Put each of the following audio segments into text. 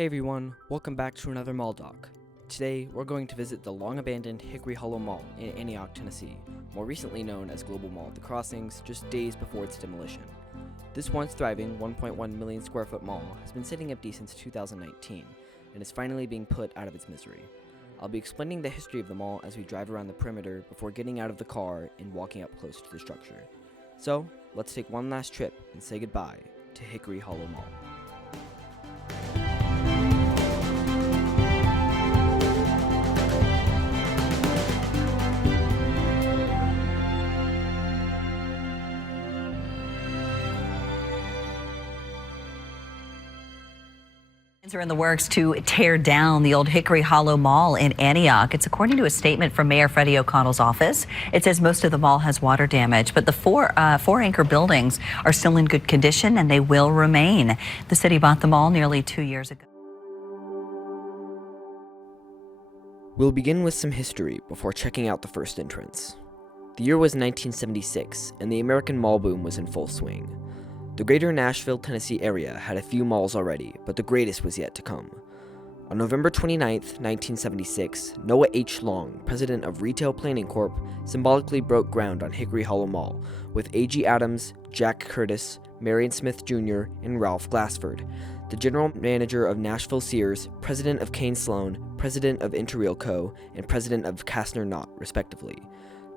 Hey everyone, welcome back to another MallDoc. Today, we're going to visit the long-abandoned Hickory Hollow Mall in Antioch, Tennessee, more recently known as Global Mall of the Crossings, just days before its demolition. This once thriving 1.1 million square foot mall has been sitting empty since 2019, and is finally being put out of its misery. I'll be explaining the history of the mall as we drive around the perimeter before getting out of the car and walking up close to the structure. So, let's take one last trip and say goodbye to Hickory Hollow Mall. Are in the works to tear down the old Hickory Hollow Mall in Antioch. It's according to a statement from Mayor Freddie O'Connell's office. It says most of the mall has water damage, but the four anchor buildings are still in good condition and they will remain. The city bought the mall nearly 2 years ago. We'll begin with some history before checking out the first entrance. The year was 1976, and the American mall boom was in full swing. The greater Nashville, Tennessee area had a few malls already, but the greatest was yet to come. On November 29, 1976, Noah H. Long, president of Retail Planning Corp., symbolically broke ground on Hickory Hollow Mall, with A.G. Adams, Jack Curtis, Marion Smith Jr., and Ralph Glassford, the general manager of Nashville Sears, president of Kane Sloan, president of Interreal Co., and president of Kastner Knott, respectively.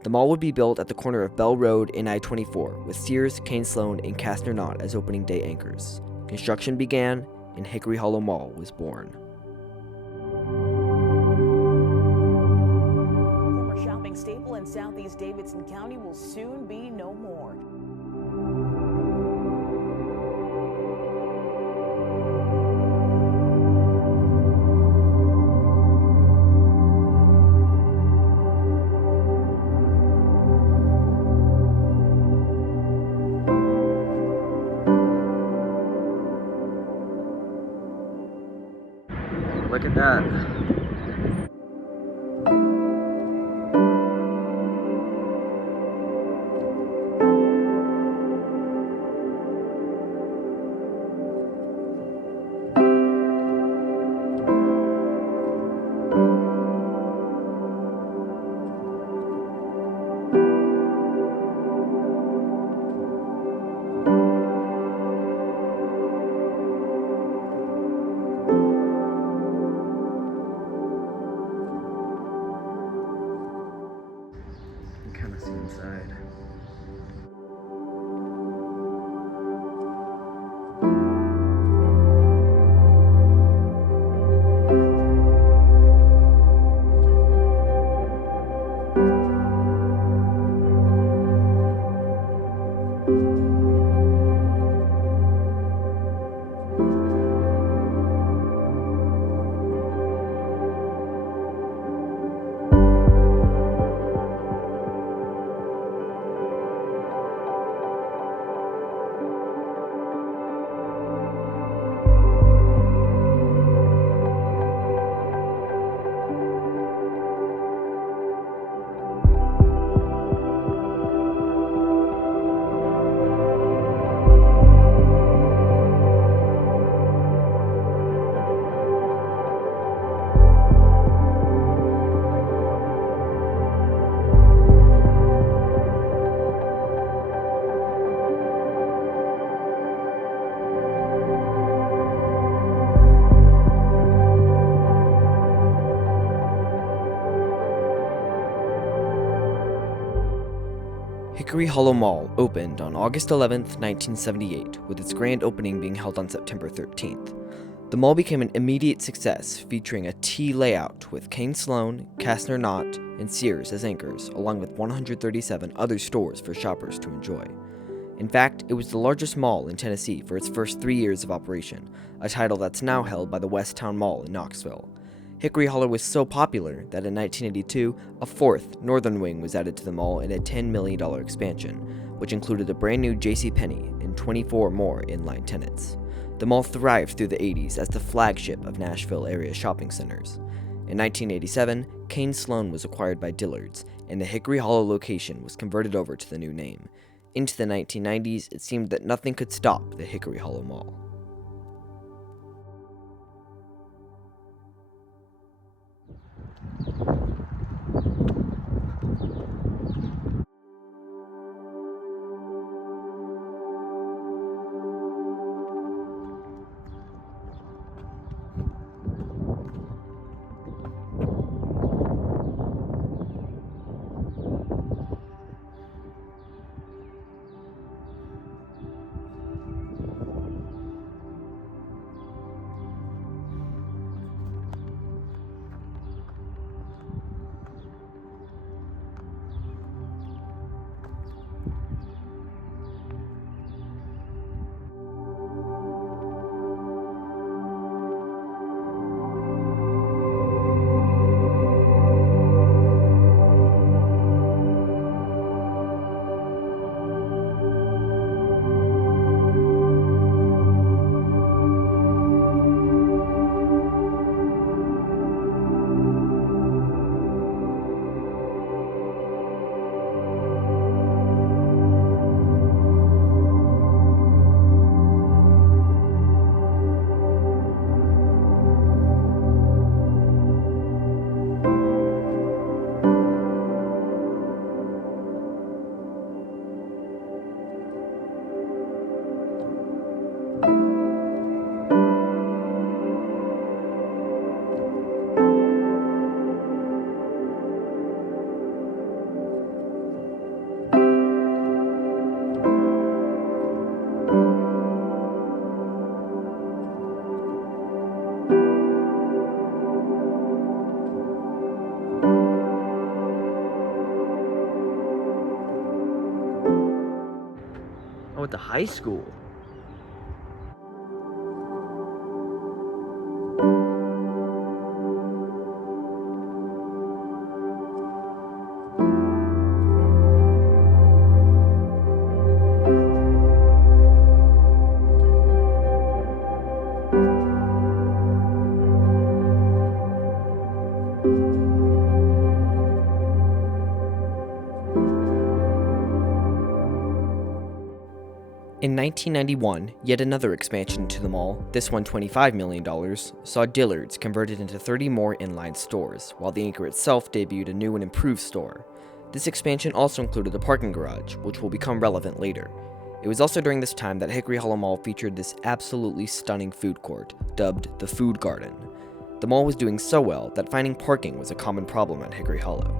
The mall would be built at the corner of Bell Road and I-24, with Sears, Kane Sloan, and Kastner Knott as opening day anchors. Construction began, and Hickory Hollow Mall was born. Former shopping staple in southeast Davidson County will soon be no more. Look at that. Kind of see inside. Hickory Hollow Mall opened on August 11, 1978, with its grand opening being held on September 13th. The mall became an immediate success, featuring a T layout with Kane Sloan, Kastner Knott, and Sears as anchors, along with 137 other stores for shoppers to enjoy. In fact, it was the largest mall in Tennessee for its first 3 years of operation, a title that's now held by the West Town Mall in Knoxville. Hickory Hollow was so popular that in 1982, a fourth, northern wing was added to the mall in a $10 million expansion, which included a brand new JCPenney and 24 more inline tenants. The mall thrived through the 80s as the flagship of Nashville area shopping centers. In 1987, Kane Sloan was acquired by Dillard's, and the Hickory Hollow location was converted over to the new name. Into the 1990s, it seemed that nothing could stop the Hickory Hollow Mall. to high school. In 1991, yet another expansion to the mall, this one $25 million, saw Dillard's converted into 30 more inline stores, while the anchor itself debuted a new and improved store. This expansion also included a parking garage, which will become relevant later. It was also during this time that Hickory Hollow Mall featured this absolutely stunning food court, dubbed the Food Garden. The mall was doing so well that finding parking was a common problem at Hickory Hollow.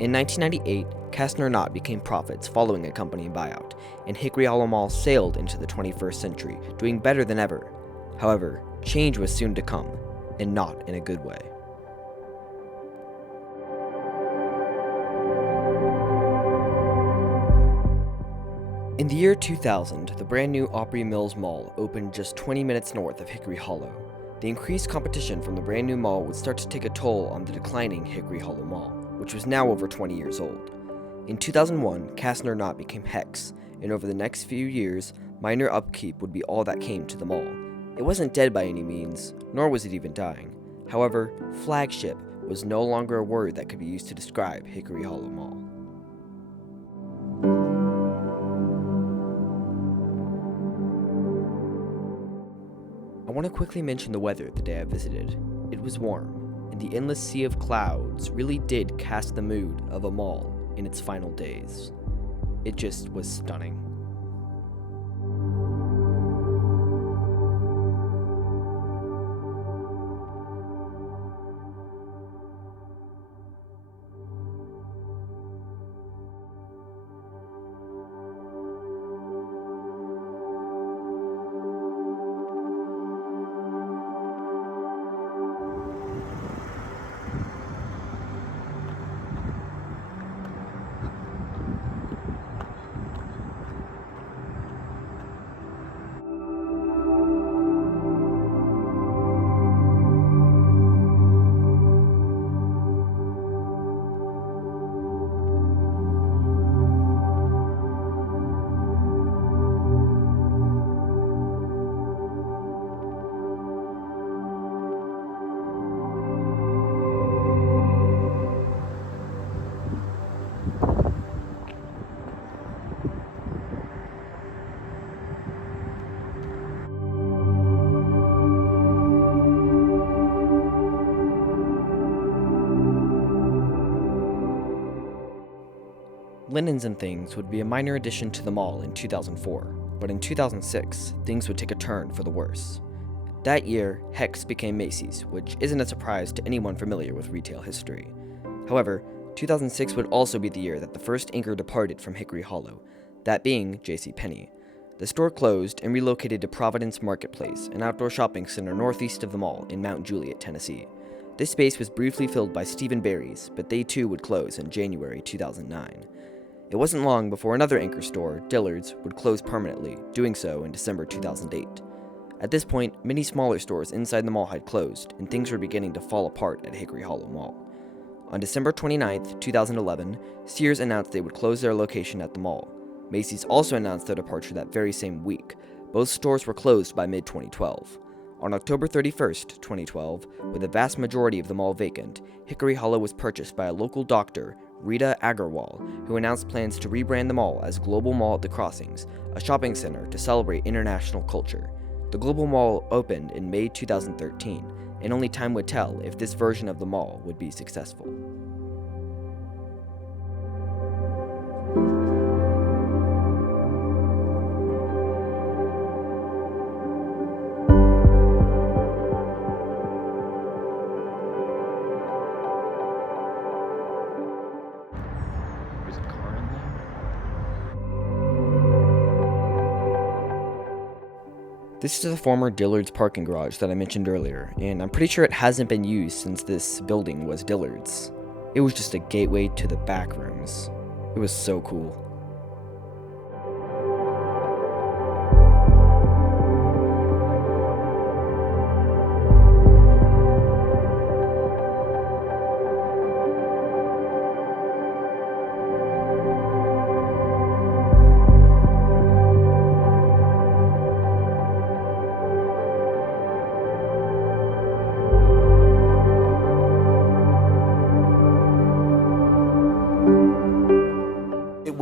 In 1998, Kastner Knott became profits following a company buyout, and Hickory Hollow Mall sailed into the 21st century, doing better than ever. However, change was soon to come, and not in a good way. In the year 2000, the brand new Opry Mills Mall opened just 20 minutes north of Hickory Hollow. The increased competition from the brand new mall would start to take a toll on the declining Hickory Hollow Mall, which was now over 20 years old. In 2001, Kastner Knott became Hex, and over the next few years, minor upkeep would be all that came to the mall. It wasn't dead by any means, nor was it even dying. However, flagship was no longer a word that could be used to describe Hickory Hollow Mall. I want to quickly mention the weather the day I visited. It was warm, and the endless sea of clouds really did cast the mood of a mall in its final days. It just was stunning. Linens and Things would be a minor addition to the mall in 2004, but in 2006, things would take a turn for the worse. That year, Hex became Macy's, which isn't a surprise to anyone familiar with retail history. However, 2006 would also be the year that the first anchor departed from Hickory Hollow, that being JCPenney. The store closed and relocated to Providence Marketplace, an outdoor shopping center northeast of the mall in Mount Juliet, Tennessee. This space was briefly filled by Steve & Barry's, but they too would close in January 2009. It wasn't long before another anchor store, Dillard's, would close permanently, doing so in December 2008. At this point, many smaller stores inside the mall had closed, and things were beginning to fall apart at Hickory Hollow Mall. On December 29, 2011, Sears announced they would close their location at the mall. Macy's also announced their departure that very same week. Both stores were closed by mid-2012. On October 31, 2012, with the vast majority of the mall vacant, Hickory Hollow was purchased by a local doctor, Rita Agarwal, who announced plans to rebrand the mall as Global Mall at the Crossings, a shopping center to celebrate international culture. The Global Mall opened in May 2013, and only time would tell if this version of the mall would be successful. This is the former Dillard's parking garage that I mentioned earlier, and I'm pretty sure it hasn't been used since this building was Dillard's. It was just a gateway to the back rooms. It was so cool.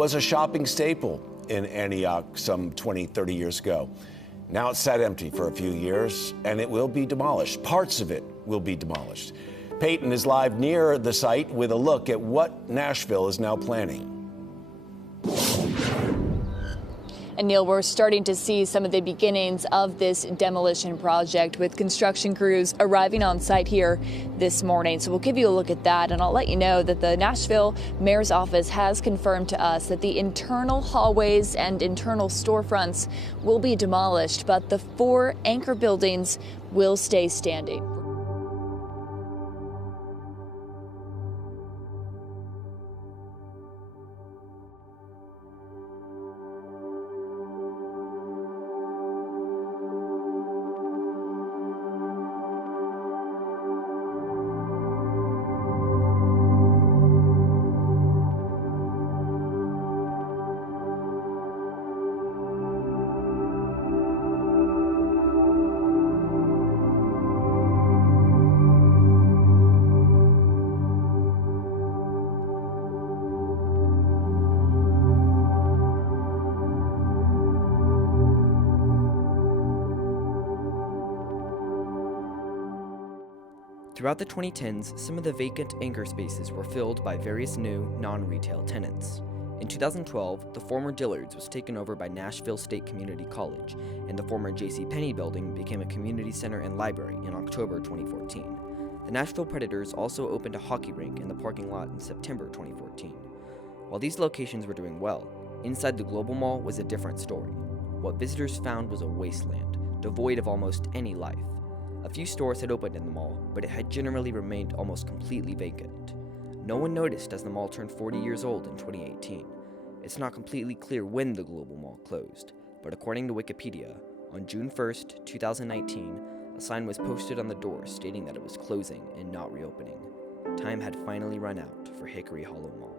was a shopping staple in Antioch some 20, 30 years ago. Now it's sat empty for a few years, and it will be demolished. Parts of it will be demolished. Peyton is live near the site with a look at what Nashville is now planning. And Neil, we're starting to see some of the beginnings of this demolition project with construction crews arriving on site here this morning. So we'll give you a look at that, and I'll let you know that the Nashville mayor's office has confirmed to us that the internal hallways and internal storefronts will be demolished, but the 4 anchor buildings will stay standing. Throughout the 2010s, some of the vacant anchor spaces were filled by various new, non-retail tenants. In 2012, the former Dillard's was taken over by Nashville State Community College, and the former JCPenney building became a community center and library in October 2014. The Nashville Predators also opened a hockey rink in the parking lot in September 2014. While these locations were doing well, inside the Global Mall was a different story. What visitors found was a wasteland, devoid of almost any life. A few stores had opened in the mall, but it had generally remained almost completely vacant. No one noticed as the mall turned 40 years old in 2018. It's not completely clear when the Global Mall closed, but according to Wikipedia, on June 1st, 2019, a sign was posted on the door stating that it was closing and not reopening. Time had finally run out for Hickory Hollow Mall.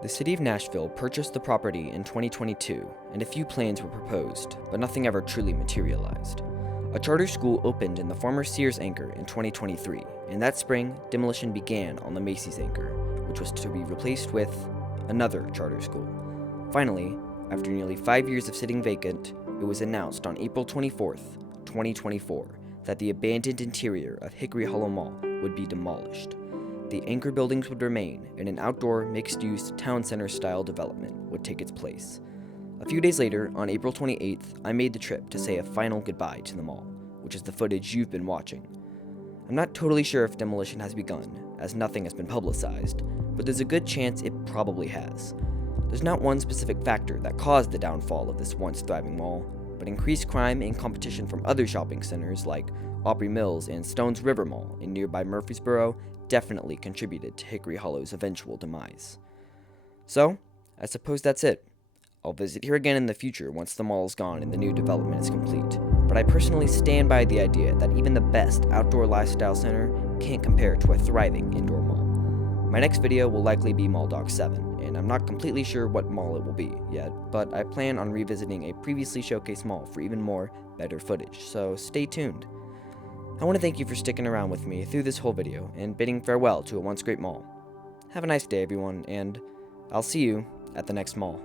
The city of Nashville purchased the property in 2022, and a few plans were proposed, but nothing ever truly materialized. A charter school opened in the former Sears anchor in 2023, and that spring, demolition began on the Macy's anchor, which was to be replaced with another charter school. Finally, after nearly 5 years of sitting vacant, it was announced on April 24th, 2024, that the abandoned interior of Hickory Hollow Mall would be demolished. The anchor buildings would remain, and an outdoor, mixed-use, town center-style development would take its place. A few days later, on April 28th, I made the trip to say a final goodbye to the mall, which is the footage you've been watching. I'm not totally sure if demolition has begun, as nothing has been publicized, but there's a good chance it probably has. There's not one specific factor that caused the downfall of this once thriving mall, but increased crime and competition from other shopping centers like Opry Mills and Stones River Mall in nearby Murfreesboro definitely contributed to Hickory Hollow's eventual demise. So, I suppose that's it. I'll visit here again in the future once the mall is gone and the new development is complete, but I personally stand by the idea that even the best outdoor lifestyle center can't compare to a thriving indoor mall. My next video will likely be MallDoc 7, and I'm not completely sure what mall it will be yet, but I plan on revisiting a previously showcased mall for even more better footage, so stay tuned. I want to thank you for sticking around with me through this whole video and bidding farewell to a once great mall. Have a nice day, everyone, and I'll see you at the next mall.